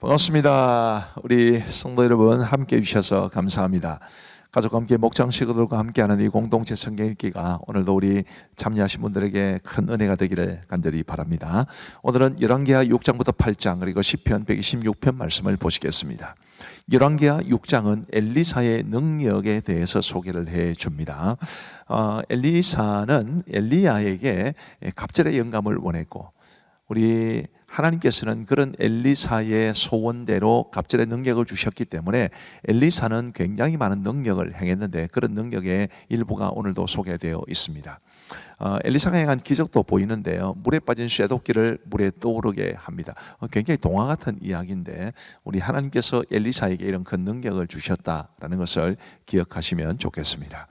반갑습니다. 우리 성도 여러분 함께 해주셔서 감사합니다. 가족과 함께 목장 식구들과 함께하는 이 공동체 성경 읽기가 오늘도 우리 참여하신 분들에게 큰 은혜가 되기를 간절히 바랍니다. 오늘은 열왕기하 6장부터 8장 그리고 시편 126편 말씀을 보시겠습니다. 열왕기하 6장은 엘리사의 능력에 대해서 소개를 해줍니다. 엘리사는 엘리야에게 갑절의 영감을 원했고 우리 하나님께서는 그런 엘리사의 소원대로 갑절의 능력을 주셨기 때문에 엘리사는 굉장히 많은 능력을 행했는데 그런 능력의 일부가 오늘도 소개되어 있습니다. 엘리사가 행한 기적도 보이는데요, 물에 빠진 쇠도끼를 물에 떠오르게 합니다. 굉장히 동화 같은 이야기인데 우리 하나님께서 엘리사에게 이런 큰 능력을 주셨다라는 것을 기억하시면 좋겠습니다.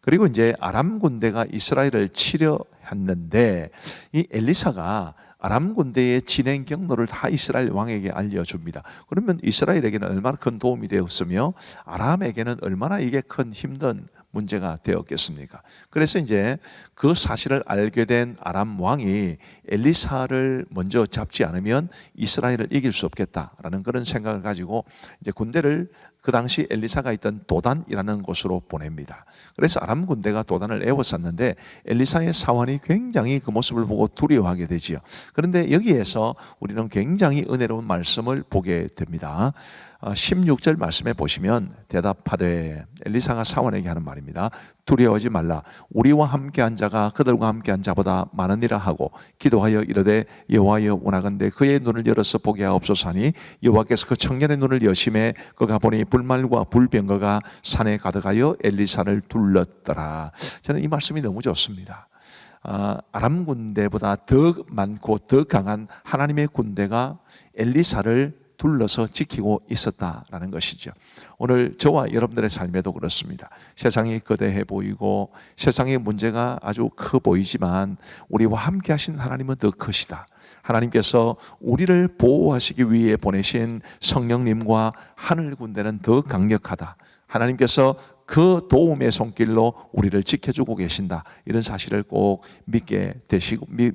그리고 이제 아람 군대가 이스라엘을 치려 했는데 이 엘리사가 아람 군대의 진행 경로를 다 이스라엘 왕에게 알려줍니다. 그러면 이스라엘에게는 얼마나 큰 도움이 되었으며 아람에게는 얼마나 이게 큰 힘든 문제가 되었겠습니까? 그래서 이제 그 사실을 알게 된 아람 왕이 엘리사를 먼저 잡지 않으면 이스라엘을 이길 수 없겠다라는 그런 생각을 가지고 이제 군대를 그 당시 엘리사가 있던 도단이라는 곳으로 보냅니다. 그래서 아람 군대가 도단을 에워쌌는데 엘리사의 사환이 굉장히 그 모습을 보고 두려워하게 되지요. 그런데 여기에서 우리는 굉장히 은혜로운 말씀을 보게 됩니다. 16절 말씀에 보시면 대답하되, 엘리사가 사원에게 하는 말입니다. 두려워하지 말라. 우리와 함께한 자가 그들과 함께한 자보다 많으니라 하고 기도하여 이르되 여호와여 원하건대 그의 눈을 열어서 보게 하옵소서 하니 여호와께서 그 청년의 눈을 여심해 그가 보니 불말과 불병거가 산에 가득하여 엘리사를 둘렀더라. 저는 이 말씀이 너무 좋습니다. 아람 군대보다 더 많고 더 강한 하나님의 군대가 엘리사를 둘러서 지키고 있었다라는 것이죠. 오늘 저와 여러분들의 삶에도 그렇습니다. 세상이 거대해 보이고 세상의 문제가 아주 커 보이지만 우리와 함께 하신 하나님은 더 크시다. 하나님께서 우리를 보호하시기 위해 보내신 성령님과 하늘 군대는 더 강력하다. 하나님께서 그 도움의 손길로 우리를 지켜주고 계신다. 이런 사실을 꼭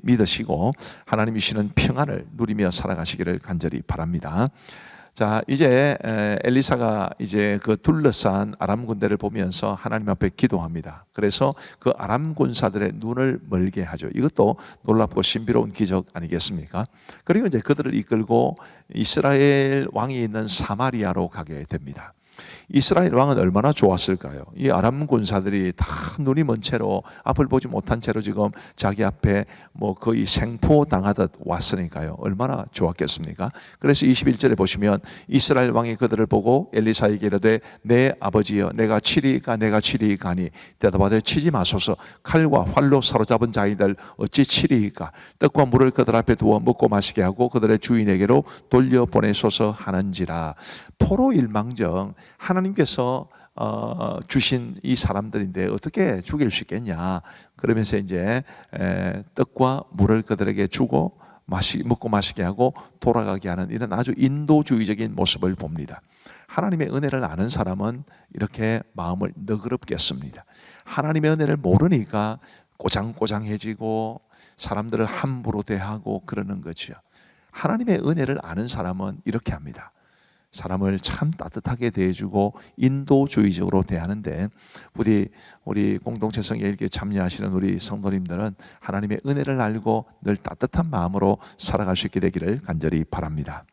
믿으시고 하나님이 주시는 평안을 누리며 살아가시기를 간절히 바랍니다. 자, 이제 엘리사가 이제 그 둘러싼 아람 군대를 보면서 하나님 앞에 기도합니다. 그래서 그 아람 군사들의 눈을 멀게 하죠. 이것도 놀랍고 신비로운 기적 아니겠습니까? 그리고 이제 그들을 이끌고 이스라엘 왕이 있는 사마리아로 가게 됩니다. 이스라엘 왕은 얼마나 좋았을까요? 이 아람 군사들이 다 눈이 먼 채로 앞을 보지 못한 채로 지금 자기 앞에 뭐 거의 생포당하듯 왔으니까요. 얼마나 좋았겠습니까? 그래서 21절에 보시면 이스라엘 왕이 그들을 보고 엘리사에게 이르되 내 아버지여 내가 치리이까 하니 대답하되 치지 마소서. 칼과 활로 사로잡은 자이들 어찌 치리이까. 떡과 물을 그들 앞에 두어 먹고 마시게 하고 그들의 주인에게로 돌려보내소서 하는지라. 포로일망정 하나님께서 주신 이 사람들인데 어떻게 죽일 수 있겠냐. 그러면서 이제 떡과 물을 그들에게 주고 먹고 마시게 하고 돌아가게 하는 이런 아주 인도주의적인 모습을 봅니다. 하나님의 은혜를 아는 사람은 이렇게 마음을 너그럽겠습니다. 하나님의 은혜를 모르니까 꼬장꼬장해지고 사람들을 함부로 대하고 그러는 거죠. 하나님의 은혜를 아는 사람은 이렇게 합니다. 사람을 참 따뜻하게 대해주고 인도주의적으로 대하는데 우리 공동체 성경 읽기에 참여하시는 우리 성도님들은 하나님의 은혜를 알고 늘 따뜻한 마음으로 살아갈 수 있게 되기를 간절히 바랍니다.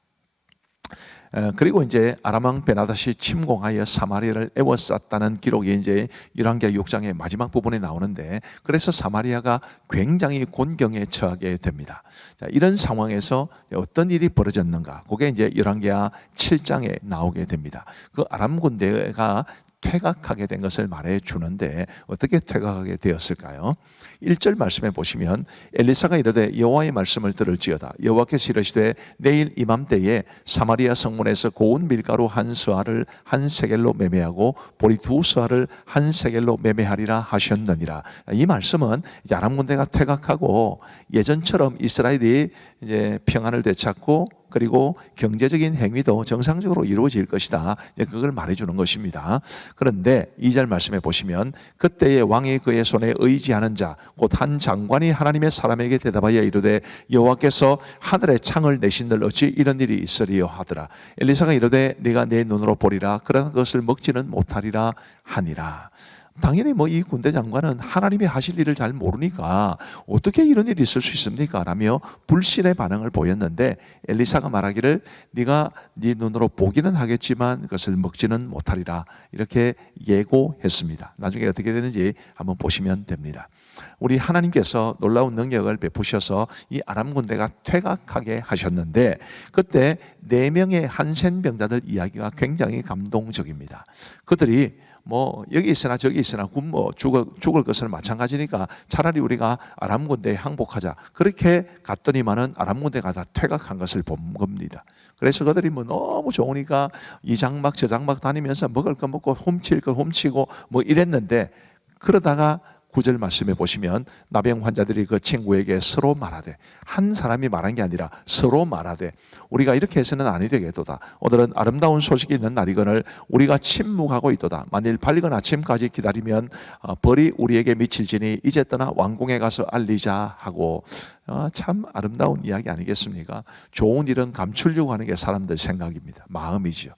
그리고 이제 아람 왕 베나닷이 침공하여 사마리아를 에워쌌다는 기록이 이제 열왕기하 6장의 마지막 부분에 나오는데, 그래서 사마리아가 굉장히 곤경에 처하게 됩니다. 자, 이런 상황에서 어떤 일이 벌어졌는가? 그게 이제 열왕기하 7장에 나오게 됩니다. 그 아람 군대가 퇴각하게 된 것을 말해 주는데 어떻게 퇴각하게 되었을까요? 1절 말씀에 보시면 엘리사가 이르되 여호와의 말씀을 들을지어다. 여호와께서 이르시되 내일 이맘때에 사마리아 성문에서 고운 밀가루 한 스아를 한 세겔로 매매하고 보리 두 스아를 한 세겔로 매매하리라 하셨느니라. 이 말씀은 이제 아람 군대가 퇴각하고 예전처럼 이스라엘이 이제 평안을 되찾고 그리고 경제적인 행위도 정상적으로 이루어질 것이다. 그걸 말해주는 것입니다. 그런데 2절 말씀해 보시면 그때의 왕이 그의 손에 의지하는 자 곧 한 장관이 하나님의 사람에게 대답하여 이르되 여호와께서 하늘에 창을 내신들 어찌 이런 일이 있으리요 하더라. 엘리사가 이르되 네가 내 눈으로 보리라 그러나 그것을 먹지는 못하리라 하니라. 당연히 이 군대 장관은 하나님이 하실 일을 잘 모르니까 어떻게 이런 일이 있을 수 있습니까? 라며 불신의 반응을 보였는데 엘리사가 말하기를 네가 네 눈으로 보기는 하겠지만 그것을 먹지는 못하리라 이렇게 예고했습니다. 나중에 어떻게 되는지 한번 보시면 됩니다. 우리 하나님께서 놀라운 능력을 베푸셔서 이 아람 군대가 퇴각하게 하셨는데 그때 4명의 한센병자들 이야기가 굉장히 감동적입니다. 그들이 여기 있으나 저기 있으나 굶어 죽을 것은 마찬가지니까 차라리 우리가 아람 군대에 항복하자 그렇게 갔더니만은 아람 군대가 다 퇴각한 것을 본 겁니다. 그래서 그들이 너무 좋으니까 이 장막 저 장막 다니면서 먹을 거 먹고 훔칠 거 훔치고 이랬는데 그러다가 9절 말씀해 보시면 나병 환자들이 그 친구에게 서로 말하되 한 사람이 말한 게 아니라 서로 말하되 우리가 이렇게 해서는 아니 되겠도다. 오늘은 아름다운 소식이 있는 날이거늘 우리가 침묵하고 있도다. 만일 밝은 아침까지 기다리면 벌이 우리에게 미칠지니 이제 떠나 왕궁에 가서 알리자 하고 참 아름다운 이야기 아니겠습니까? 좋은 일은 감추려고 하는 게 사람들 생각입니다. 마음이죠.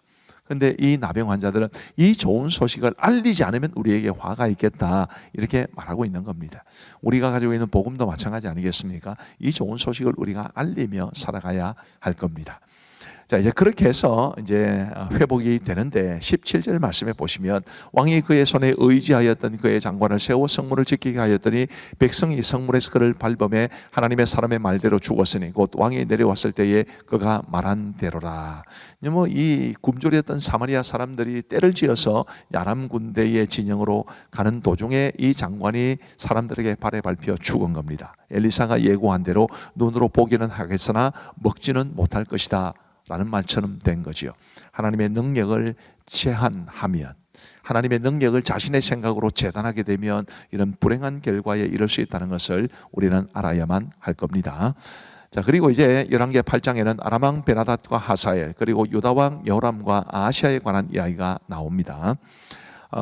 그런데 이 나병 환자들은 이 좋은 소식을 알리지 않으면 우리에게 화가 있겠다 이렇게 말하고 있는 겁니다. 우리가 가지고 있는 복음도 마찬가지 아니겠습니까? 이 좋은 소식을 우리가 알리며 살아가야 할 겁니다. 자, 이제 그렇게 해서 이제 회복이 되는데 17절 말씀에 보시면 왕이 그의 손에 의지하였던 그의 장관을 세워 성문을 지키게 하였더니 백성이 성문에서 그를 밟음에 하나님의 사람의 말대로 죽었으니 곧 왕이 내려왔을 때에 그가 말한 대로라. 이 굶주렸던 사마리아 사람들이 때를 지어서 아람 군대의 진영으로 가는 도중에 이 장관이 사람들에게 발에 밟혀 죽은 겁니다. 엘리사가 예고한 대로 눈으로 보기는 하겠으나 먹지는 못할 것이다 라는 말처럼 된 거죠. 하나님의 능력을 제한하면, 하나님의 능력을 자신의 생각으로 재단하게 되면 이런 불행한 결과에 이를 수 있다는 것을 우리는 알아야만 할 겁니다. 자, 그리고 이제 열왕기 8장에는 아람 왕 베나닷과 하사엘 그리고 유다 왕 여호람과 아하시아에 관한 이야기가 나옵니다.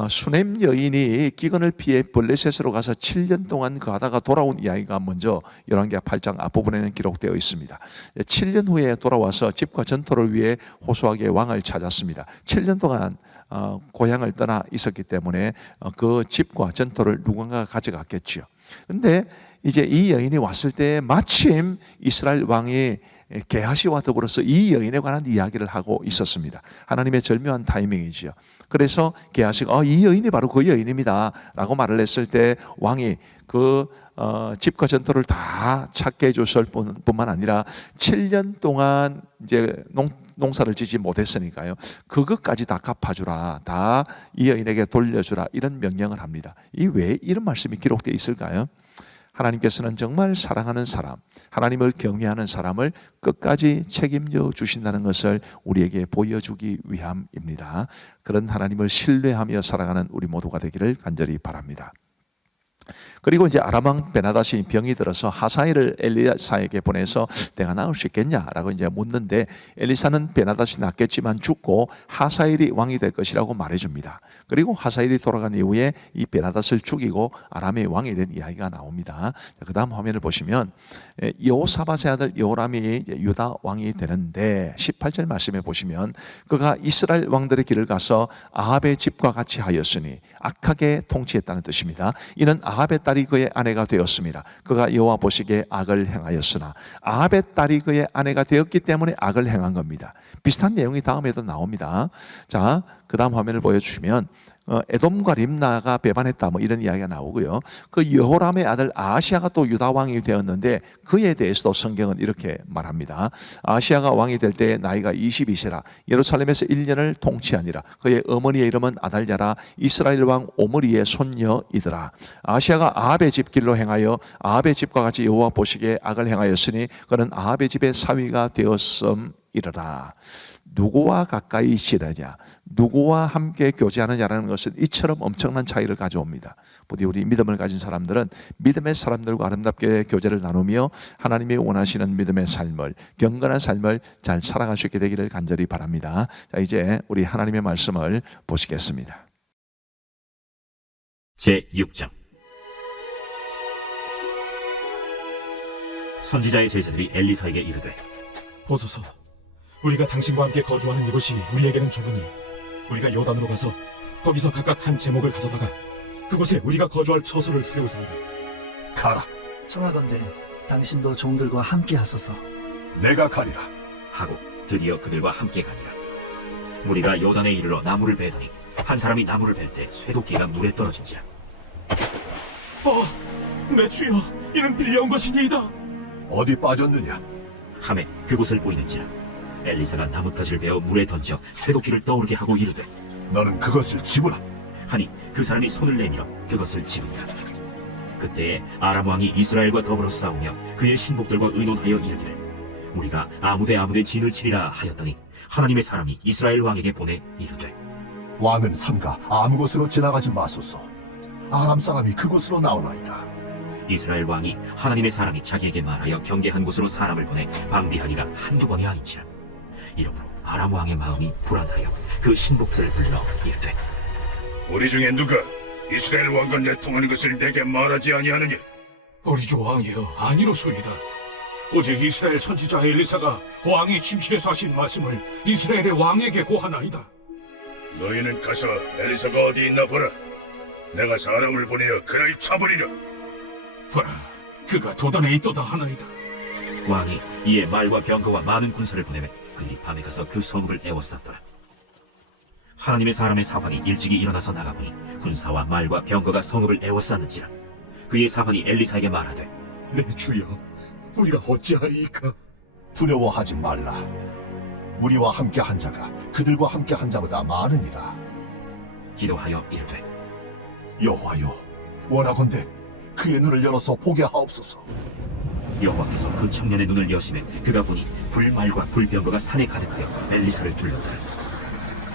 수넴 여인이 기근을 피해 블레셋으로 가서 7년 동안 거하다가 돌아온 이야기가 먼저 열왕기 8장 앞부분에는 기록되어 있습니다. 7년 후에 돌아와서 집과 전토를 위해 호소하게 왕을 찾았습니다. 7년 동안 고향을 떠나 있었기 때문에 그 집과 전토를 누군가가 가져갔겠죠. 그런데 이제 이 여인이 왔을 때 마침 이스라엘 왕이 게하시와 더불어서 이 여인에 관한 이야기를 하고 있었습니다. 하나님의 절묘한 타이밍이지요. 그래서 게하시가 이 여인이 바로 그 여인입니다 라고 말을 했을 때 왕이 그 집과 전토를 다 찾게 해줬을 뿐만 아니라 7년 동안 이제 농사를 짓지 못했으니까요. 그것까지 다 갚아주라, 다 이 여인에게 돌려주라 이런 명령을 합니다. 이 왜 이런 말씀이 기록되어 있을까요? 하나님께서는 정말 사랑하는 사람, 하나님을 경외하는 사람을 끝까지 책임져 주신다는 것을 우리에게 보여주기 위함입니다. 그런 하나님을 신뢰하며 살아가는 우리 모두가 되기를 간절히 바랍니다. 그리고 이제 아람 왕 베나닷이 병이 들어서 하사엘을 엘리사에게 보내서 내가 나을 수 있겠냐라고 이제 묻는데 엘리사는 베나닷이 낫겠지만 죽고 하사엘이 왕이 될 것이라고 말해줍니다. 그리고 하사엘이 돌아간 이후에 이 베나닷을 죽이고 아람의 왕이 된 이야기가 나옵니다. 그 다음 화면을 보시면 여호사밧의 아들 여호람이 유다 왕이 되는데 18절 말씀에 보시면 그가 이스라엘 왕들의 길을 가서 아합의 집과 같이 하였으니 악하게 통치했다는 뜻입니다. 이는 아합의 딸이 그의 아내가 되었습니다. 그가 여호와 보시기에 악을 행하였으나 아합의 딸이 그의 아내가 되었기 때문에 악을 행한 겁니다. 비슷한 내용이 다음에도 나옵니다. 자, 그 다음 화면을 보여주시면 에돔과 림나가 배반했다 이런 이야기가 나오고요. 그 여호람의 아들 아하시아가 또 유다 왕이 되었는데 그에 대해서도 성경은 이렇게 말합니다. 아하시아가 왕이 될 때 나이가 22세라 예루살렘에서 1년을 통치하니라. 그의 어머니의 이름은 아달랴라 이스라엘 왕 오므리의 손녀이더라. 아하시아가 아합의 집 길로 행하여 아합의 집과 같이 여호와 보시기에 악을 행하였으니 그는 아합의 집의 사위가 되었음이러라. 누구와 가까이 있으려냐, 누구와 함께 교제하느냐라는 것은 이처럼 엄청난 차이를 가져옵니다. 부디 우리 믿음을 가진 사람들은 믿음의 사람들과 아름답게 교제를 나누며 하나님이 원하시는 믿음의 삶을, 경건한 삶을 잘 살아갈 수 있게 되기를 간절히 바랍니다. 자, 이제 우리 하나님의 말씀을 보시겠습니다. 제6장. 선지자의 제자들이 엘리사에게 이르되, 보소서, 우리가 당신과 함께 거주하는 이곳이 우리에게는 좁으니 우리가 요단으로 가서 거기서 각각 한 제목을 가져다가 그곳에 우리가 거주할 처소를 세우소이다. 가라. 청하건대 당신도 종들과 함께 하소서. 내가 가리라. 하고 드디어 그들과 함께 가니라. 무리가 요단에 이르러 나무를 베더니 한 사람이 나무를 벨 때 쇠도끼가 물에 떨어진지라. 내 주여, 이는 빌려온 것이니이다. 어디 빠졌느냐? 함에 그곳을 보이는지라. 엘리사가 나뭇가지를 베어 물에 던져 쇠도끼를 떠오르게 하고 이르되, 너는 그것을 집으라. 하니 그 사람이 손을 내밀어 그것을 집은다. 그때에 아람 왕이 이스라엘과 더불어 싸우며 그의 신복들과 의논하여 이르기를, 우리가 아무데 진을 치리라 하였더니 하나님의 사람이 이스라엘 왕에게 보내 이르되, 왕은 삼가 아무 곳으로 지나가지 마소서. 아람 사람이 그곳으로 나오나이다. 이스라엘 왕이 하나님의 사람이 자기에게 말하여 경계한 곳으로 사람을 보내 방비하기가 한두 번이 아닌지라. 이러므로 아람 왕의 마음이 불안하여 그 신복들을 불러 이르되, 우리 중에 누가 이스라엘 왕과 내통하는 것을 내게 말하지 아니하느냐? 우리 주 왕이여, 아니로소이다. 오직 이스라엘 선지자 엘리사가 왕이 침실에서 하신 말씀을 이스라엘의 왕에게 고하나이다. 너희는 가서 엘리사가 어디 있나 보라. 내가 사람을 보내어 그를 잡으리라. 보라, 그가 도단에 있도다 하나이다. 왕이 이에 말과 병거와 많은 군사를 보내매 그들이 밤에 가서 그 성읍을 에워쌌더라. 하나님의 사람의 사환이 일찍이 일어나서 나가보니 군사와 말과 병거가 성읍을 에워쌌는지라. 그의 사환이 엘리사에게 말하되, 내 주여, 우리가 어찌하리이까? 두려워하지 말라. 우리와 함께 한 자가 그들과 함께 한 자보다 많으니라. 기도하여 이르되, 여호와여, 원하건대 그의 눈을 열어서 보게 하옵소서. 여호와께서 그 청년의 눈을 여시매 그가 보니 불말과 불병거가 산에 가득하여 엘리사를 둘렀더라.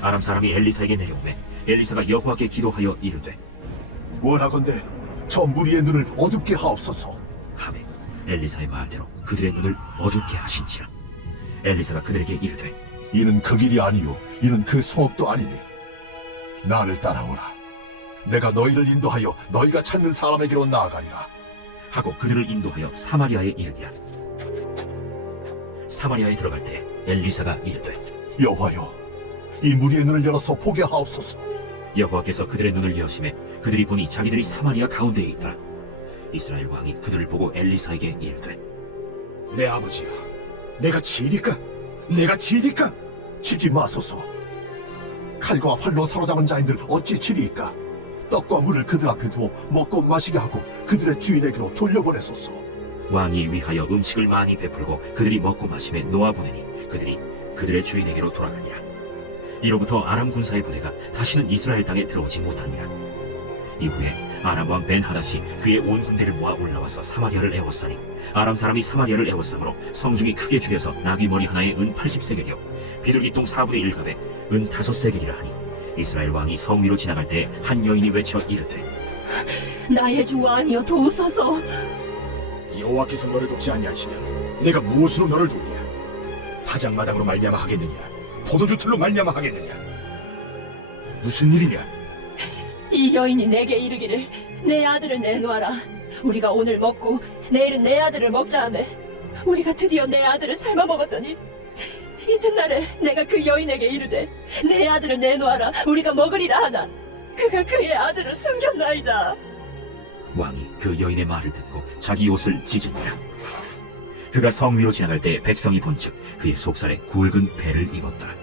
아람 사람이 엘리사에게 내려오매 엘리사가 여호와께 기도하여 이르되, 원하건대 저 무리의 눈을 어둡게 하옵소서. 하매 엘리사의 말대로 그들의 눈을 어둡게 하신지라. 엘리사가 그들에게 이르되, 이는 그 길이 아니요 이는 그 성읍도 아니니 나를 따라오라. 내가 너희를 인도하여 너희가 찾는 사람에게로 나아가리라. 하고 그들을 인도하여 사마리아에 이르니라. 사마리아에 들어갈 때 엘리사가 이르되, 여호와여, 이 무리의 눈을 열어서 보게 하옵소서. 여호와께서 그들의 눈을 여시매 그들이 보니 자기들이 사마리아 가운데에 있더라. 이스라엘 왕이 그들을 보고 엘리사에게 이르되, 내 아버지여, 내가 치리까? 내가 치리까? 치지 마소서. 칼과 활로 사로잡은 자인들 어찌 치리이까? 떡과 물을 그들 앞에 두어 먹고 마시게 하고 그들의 주인에게로 돌려보내소서. 왕이 위하여 음식을 많이 베풀고 그들이 먹고 마심에 놓아보내니 그들이 그들의 주인에게로 돌아가니라. 이로부터 아람 군사의 부대가 다시는 이스라엘 땅에 들어오지 못하니라. 이후에 아람 왕 벤하닷이 그의 온 군대를 모아 올라와서 사마리아를 에워싸니 아람 사람이 사마리아를 에워싸므로 성중이 크게 줄여서 나귀 머리 하나에 은 80세겔이요 비둘기똥 4분의 1갑에 은 5세겔이라 하니, 이스라엘 왕이 성 위로 지나갈 때 한 여인이 외쳐 이르되, 나의 주 왕이여 도우소서. 여호와께서 너를 돕지 아니하시면 내가 무엇으로 너를 돕냐? 타작마당으로 말미암아 하겠느냐? 포도주 틀로 말미암아 하겠느냐? 무슨 일이냐? 이 여인이 내게 이르기를 내 아들을 내놓아라. 우리가 오늘 먹고 내일은 내 아들을 먹자 하매 우리가 드디어 내 아들을 삶아 먹었더니 이튿날에 내가 그 여인에게 이르되 내 아들을 내놓아라. 우리가 먹으리라 하나 그가 그의 아들을 숨겼나이다. 왕이 그 여인의 말을 듣고 자기 옷을 찢으니라. 그가 성 위로 지나갈 때 백성이 본즉 그의 속살에 굵은 배를 입었더라.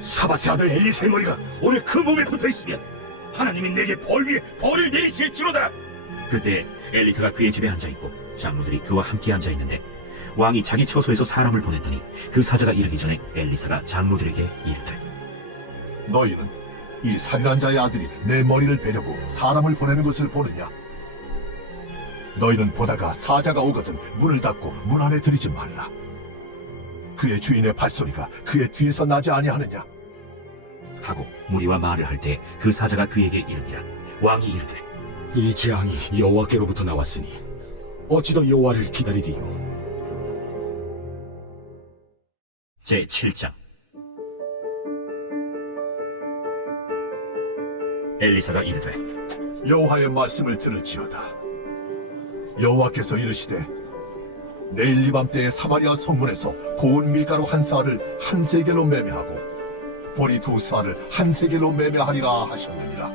사바스 아들 엘리사의 머리가 오늘 그 몸에 붙어있으면 하나님이 내게 벌 위에 벌을 내리실지로다. 그때 엘리사가 그의 집에 앉아있고 장로들이 그와 함께 앉아있는데 왕이 자기 처소에서 사람을 보냈더니 그 사자가 이르기 전에 엘리사가 장로들에게 이르되, 너희는 이 살인한 자의 아들이 내 머리를 베려고 사람을 보내는 것을 보느냐? 너희는 보다가 사자가 오거든 문을 닫고 문 안에 들이지 말라. 그의 주인의 발소리가 그의 뒤에서 나지 아니하느냐? 하고 무리와 말을 할 때 그 사자가 그에게 이르니라. 왕이 이르되 이 재앙이 여호와께로부터 나왔으니 어찌 더 여호와를 기다리리요? 제 7장. 엘리사가 이르되 여호와의 말씀을 들을지어다. 여호와께서 이르시되 내일 이 밤때에 사마리아 성문에서 고운 밀가루 한 사알을 한 세겔로 매매하고 보리 두 사알을 한 세겔로 매매하리라 하셨느니라.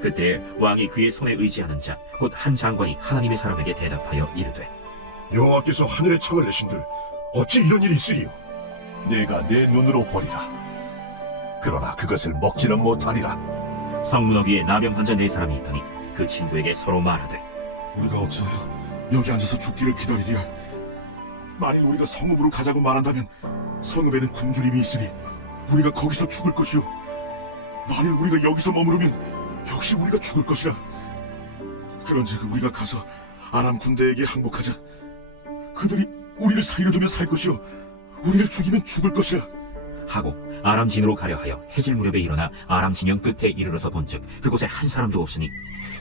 그때 왕이 그의 손에 의지하는 자 곧 한 장관이 하나님의 사람에게 대답하여 이르되 여호와께서 하늘의 창을 내신들 어찌 이런 일이 있으리요? 내가 내 눈으로 보리라. 그러나 그것을 먹지는 못하리라. 성문어 위에 나병 환자 네 사람이 있더니 그 친구에게 서로 말하되 우리가 어찌하여 여기 앉아서 죽기를 기다리랴? 만일 우리가 성읍으로 가자고 말한다면 성읍에는 굶주림이 있으니 우리가 거기서 죽을 것이요. 만일 우리가 여기서 머무르면 역시 우리가 죽을 것이라. 그런즉 우리가 가서 아람 군대에게 항복하자. 그들이 우리를 살려두면 살 것이요 우리를 죽이면 죽을 것이라. 하고 아람 진으로 가려 하여 해질 무렵에 일어나 아람 진영 끝에 이르러서 본즉 그곳에 한 사람도 없으니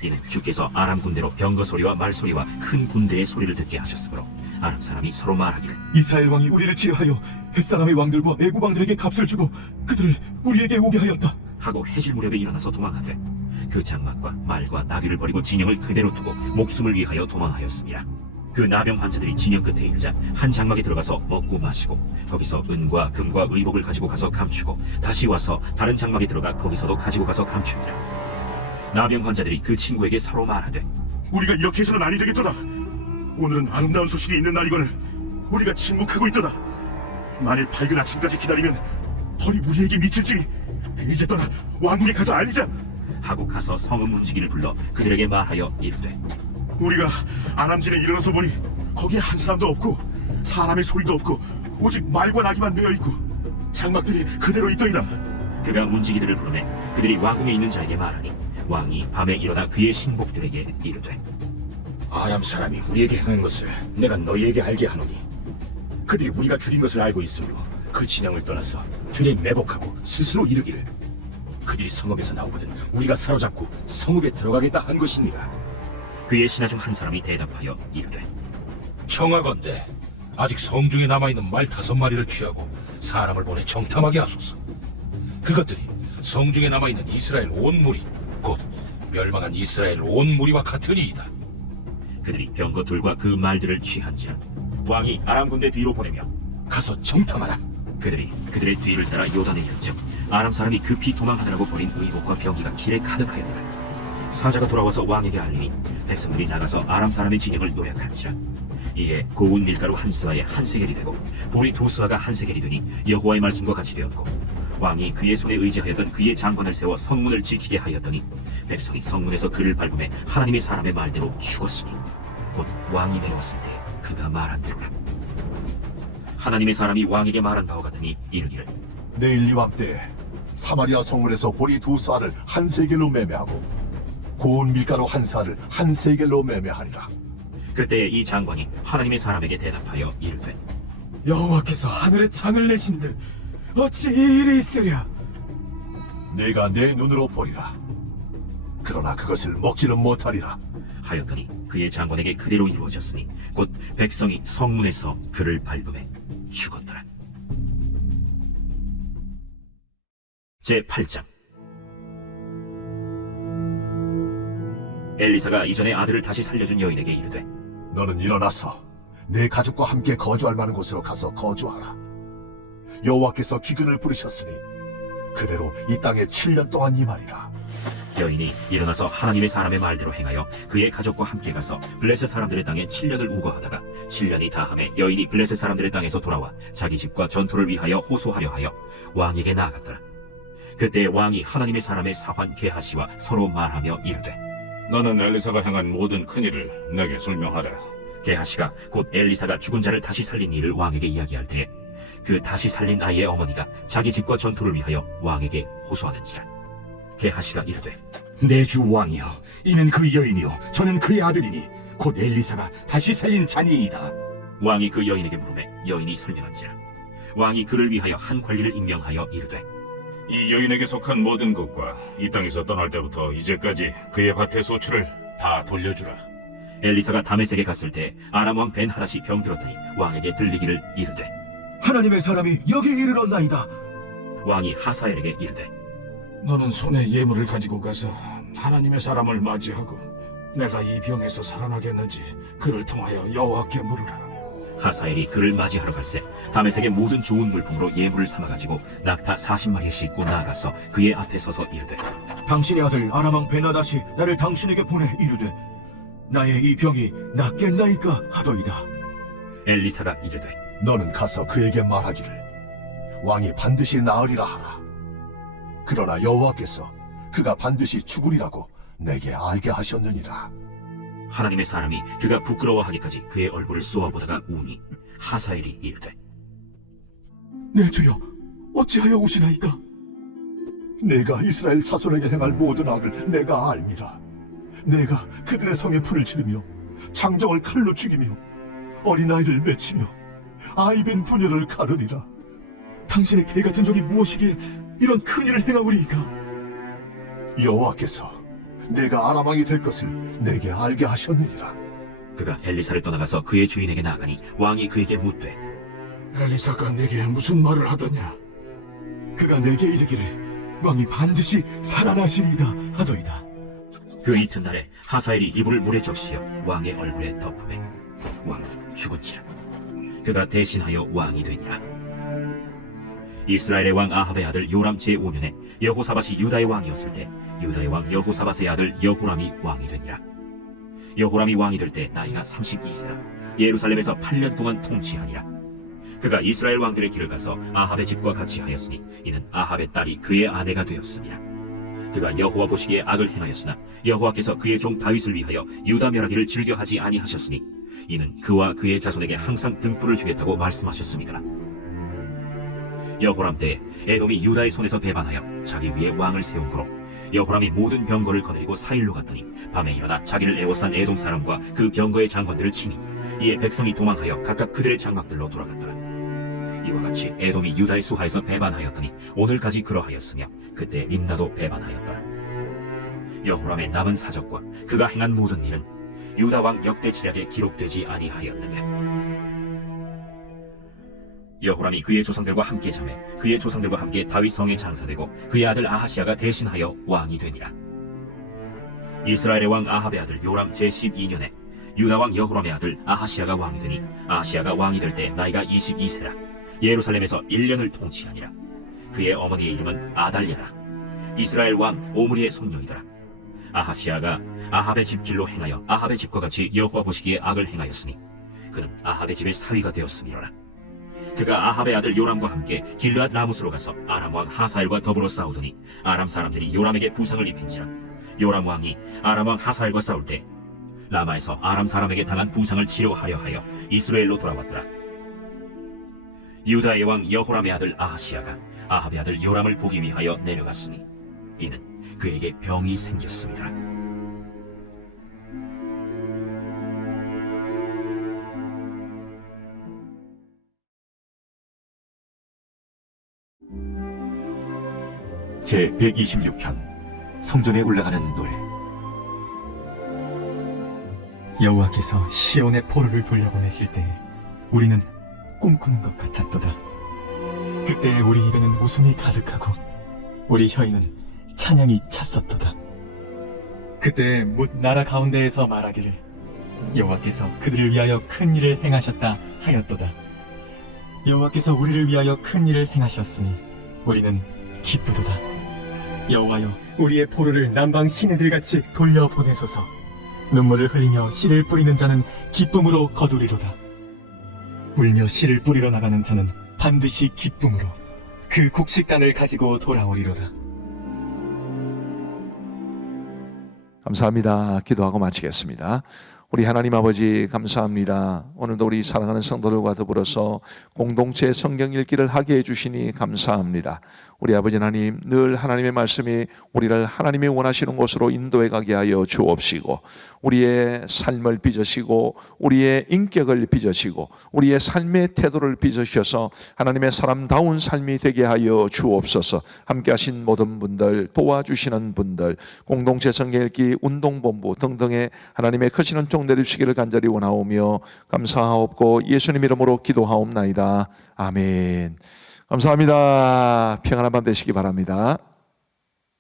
이는 주께서 아람 군대로 병거 소리와 말 소리와 큰 군대의 소리를 듣게 하셨으므로 아람 사람이 서로 말하기를 이스라엘 왕이 우리를 치하여 햇사람의 왕들과 애굽 왕들에게 값을 주고 그들을 우리에게 오게 하였다. 하고 해질 무렵에 일어나서 도망하되 그 장막과 말과 나귀를 버리고 진영을 그대로 두고 목숨을 위하여 도망하였습니다. 그 나병 환자들이 진영 끝에 이르자 한 장막에 들어가서 먹고 마시고 거기서 은과 금과 의복을 가지고 가서 감추고 다시 와서 다른 장막에 들어가 거기서도 가지고 가서 감춥니다. 나병 환자들이 그 친구에게 서로 말하되 우리가 이렇게 해서는 아니 되겠도다. 오늘은 아름다운 소식이 있는 날이거늘 우리가 침묵하고 있도다. 만일 밝은 아침까지 기다리면 벌이 우리에게 미칠지니 이제 떠나 왕궁에 가서 알리자. 하고 가서 성읍 문지기를 불러 그들에게 말하여 이르되 우리가 아람진에 일어나서 보니 거기에 한 사람도 없고 사람의 소리도 없고 오직 말과 나귀만 메어 있고 장막들이 그대로 있더이다. 그가 문지기들을 부르매 그들이 왕궁에 있는 자에게 말하니 왕이 밤에 일어나 그의 신복들에게 이르되 아람 사람이 우리에게 행한 것을 내가 너희에게 알게 하노니 그들이 우리가 줄인 것을 알고 있으므로 그 진영을 떠나서 들에 매복하고 스스로 이르기를 그들이 성읍에서 나오거든 우리가 사로잡고 성읍에 들어가겠다 한 것이니라. 그의 신하 중 한 사람이 대답하여 이르되 청하건대 아직 성중에 남아있는 말 5마리를 취하고 사람을 보내 정탐하게 하소서. 그것들이 성중에 남아있는 이스라엘 온 무리 곧 멸망한 이스라엘 온 무리와 같으니이다. 그들이 병거 둘과 그 말들을 취한지라 왕이 아람 군대 뒤로 보내며 가서 정탐하라. 그들이 그들의 뒤를 따라 요단에 이른즉 아람 사람이 급히 도망하느라고 버린 의복과 병기가 길에 가득하였더라. 사자가 돌아와서 왕에게 알리니 백성들이 나가서 아람 사람의 진영을 노략한지라. 이에 고운 밀가루 한 스와에 한 세겔이 되고 보리 두 스와가 한 세겔이 되니 여호와의 말씀과 같이 되었고 왕이 그의 손에 의지하였던 그의 장관을 세워 성문을 지키게 하였더니 백성이 성문에서 그를 밟음에 하나님의 사람의 말대로 죽었으니 곧 왕이 내려왔을 때 그가 말한 대로라. 하나님의 사람이 왕에게 말한 바와 같으니 이르기를 내일 이 밤때에 사마리아 성문에서 보리 두 사알을 한 세겔로 매매하고 고운 밀가루 한 사알을 한 세겔로 매매하리라. 그때 이 장관이 하나님의 사람에게 대답하여 이르되 여호와께서 하늘의 창을 내신들 어찌 이 일이 있으랴? 내가 내 눈으로 보리라. 그러나 그것을 먹지는 못하리라. 하였더니 그의 장관에게 그대로 이루어졌으니 곧 백성이 성문에서 그를 밟음에 죽었더라. 제 8장. 엘리사가 이전에 아들을 다시 살려준 여인에게 이르되 너는 일어나서 내 가족과 함께 거주할 만한 곳으로 가서 거주하라. 여호와께서 기근을 부르셨으니 그대로 이 땅에 7년 동안 임하리라. 여인이 일어나서 하나님의 사람의 말대로 행하여 그의 가족과 함께 가서 블레셋 사람들의 땅에 7년을 우거하다가 7년이 다함에 여인이 블레셋 사람들의 땅에서 돌아와 자기 집과 전투를 위하여 호소하려 하여 왕에게 나아갔더라. 그때 왕이 하나님의 사람의 사환 게하시와 서로 말하며 이르되 너는 엘리사가 행한 모든 큰일을 내게 설명하라. 게하시가 곧 엘리사가 죽은 자를 다시 살린 일을 왕에게 이야기할 때에 그 다시 살린 아이의 어머니가 자기 집과 전투를 위하여 왕에게 호소하는지라. 게하시가 이르되 내 주 왕이여, 이는 그 여인이요 저는 그의 아들이니 곧 엘리사가 다시 살린 자니이다. 왕이 그 여인에게 물으매 여인이 설명한지라. 왕이 그를 위하여 한 관리를 임명하여 이르되 이 여인에게 속한 모든 것과 이 땅에서 떠날 때부터 이제까지 그의 밭의 소출을 다 돌려주라. 엘리사가 다메섹에 갔을 때 아람 왕 벤하닷이 병들었더니 왕에게 들리기를 이르되 하나님의 사람이 여기 이르렀나이다. 왕이 하사엘에게 이르되 너는 손에 예물을 가지고 가서 하나님의 사람을 맞이하고 내가 이 병에서 살아나겠는지 그를 통하여 여호와께 물으라. 하사엘이 그를 맞이하러 갈새 다메섹의 모든 좋은 물품으로 예물을 삼아가지고 낙타 40마리에 싣고 나아가서 그의 앞에 서서 이르되 당신의 아들 아람왕 베나다시 나를 당신에게 보내 이르되 나의 이 병이 낫겠나이까 하더이다. 엘리사가 이르되 너는 가서 그에게 말하기를 왕이 반드시 나으리라 하라. 그러나 여호와께서 그가 반드시 죽으리라고 내게 알게 하셨느니라. 하나님의 사람이 그가 부끄러워하기까지 그의 얼굴을 쏘아보다가 우니 하사엘이 이르되 내 주여 어찌하여 오시나이까? 내가 이스라엘 자손에게 행할 모든 악을 내가 알미라. 내가 그들의 성에 불을 지르며 장정을 칼로 죽이며 어린아이를 맺히며 아이벤 부녀를 가르리라. 당신의 개 같은 종이 무엇이기에 이런 큰 일을 행하오리이까? 여호와께서 내가 아람 왕이 될 것을 내게 알게 하셨느니라. 그가 엘리사를 떠나가서 그의 주인에게 나가니 왕이 그에게 묻되 엘리사가 내게 무슨 말을 하더냐? 그가 내게 이르기를 왕이 반드시 살아나시리이다 하더이다. 그 이튿날에 하사엘이 이불을 물에 적시어 왕의 얼굴에 덮음에 왕은 죽은지라. 그가 대신하여 왕이 되니라. 이스라엘의 왕 아합의 아들 요람 제5년에 여호사밧이 유다의 왕이었을 때 유다의 왕 여호사밧의 아들 여호람이 왕이 되니라. 여호람이 왕이 될 때 나이가 32세라 예루살렘에서 8년 동안 통치하니라. 그가 이스라엘 왕들의 길을 가서 아합의 집과 같이 하였으니 이는 아합의 딸이 그의 아내가 되었습니다. 그가 여호와 보시기에 악을 행하였으나 여호와께서 그의 종 다윗을 위하여 유다 멸하기를 즐겨하지 아니하셨으니 이는 그와 그의 자손에게 항상 등불을 주겠다고 말씀하셨습니다. 여호람 때에 에돔이 유다의 손에서 배반하여 자기 위에 왕을 세운 거로 여호람이 모든 병거를 거느리고 사일로 갔더니 밤에 일어나 자기를 애워싼 에돔 사람과 그 병거의 장관들을 치니 이에 백성이 도망하여 각각 그들의 장막들로 돌아갔더라. 이와 같이 에돔이 유다의 수하에서 배반하였더니 오늘까지 그러하였으며 그때 림나도 배반하였더라. 여호람의 남은 사적과 그가 행한 모든 일은 유다 왕 역대지략에 기록되지 아니하였느냐. 여호람이 그의 조상들과 함께 잠에 그의 조상들과 함께 다윗 성에 장사되고 그의 아들 아하시아가 대신하여 왕이 되니라. 이스라엘의 왕 아합의 아들 요람 제12년에 유다 왕 여호람의 아들 아하시아가 왕이 되니 아하시아가 왕이 될 때 나이가 22세라 예루살렘에서 1년을 통치하니라. 그의 어머니의 이름은 아달랴라. 이스라엘 왕 오므리의 손녀이더라. 아하시아가 아합의 집 길로 행하여 아합의 집과 같이 여호와 보시기에 악을 행하였으니 그는 아합의 집의 사위가 되었음이로라. 그가 아합의 아들 요람과 함께 길르앗 라무스로 가서 아람 왕 하사엘과 더불어 싸우더니 아람 사람들이 요람에게 부상을 입힌지라. 요람 왕이 아람 왕 하사엘과 싸울 때 라마에서 아람 사람에게 당한 부상을 치료하려 하여 이스라엘로 돌아왔더라. 유다의 왕 여호람의 아들 아하시아가 아합의 아들 요람을 보기 위하여 내려갔으니 이는 그에게 병이 생겼습니다. 제126편 성전에 올라가는 노래. 여호와께서 시온의 포로를 돌려보내실 때 우리는 꿈꾸는 것 같았도다. 그때 우리 입에는 웃음이 가득하고 우리 혀에는 찬양이 찼었도다. 그때 뭇 나라 가운데에서 말하기를 여호와께서 그들을 위하여 큰 일을 행하셨다 하였도다. 여호와께서 우리를 위하여 큰 일을 행하셨으니 우리는 기쁘도다. 여호와여, 우리의 포로를 남방 시내들같이 돌려보내소서. 눈물을 흘리며 씨를 뿌리는 자는 기쁨으로 거두리로다. 울며 씨를 뿌리러 나가는 자는 반드시 기쁨으로 그 곡식단을 가지고 돌아오리로다. 감사합니다. 기도하고 마치겠습니다. 우리 하나님 아버지 감사합니다. 오늘도 우리 사랑하는 성도들과 더불어서 공동체 성경 읽기를 하게 해주시니 감사합니다. 우리 아버지 하나님, 늘 하나님의 말씀이 우리를 하나님이 원하시는 곳으로 인도해 가게 하여 주옵시고, 우리의 삶을 빚으시고 우리의 인격을 빚으시고 우리의 삶의 태도를 빚으셔서 하나님의 사람다운 삶이 되게 하여 주옵소서. 함께 하신 모든 분들, 도와주시는 분들, 공동체 성경읽기 운동본부 등등의 하나님의 크시는 종들이 주시기를 간절히 원하오며 감사하옵고 예수님 이름으로 기도하옵나이다. 아멘. 감사합니다. 평안한 밤 되시기 바랍니다.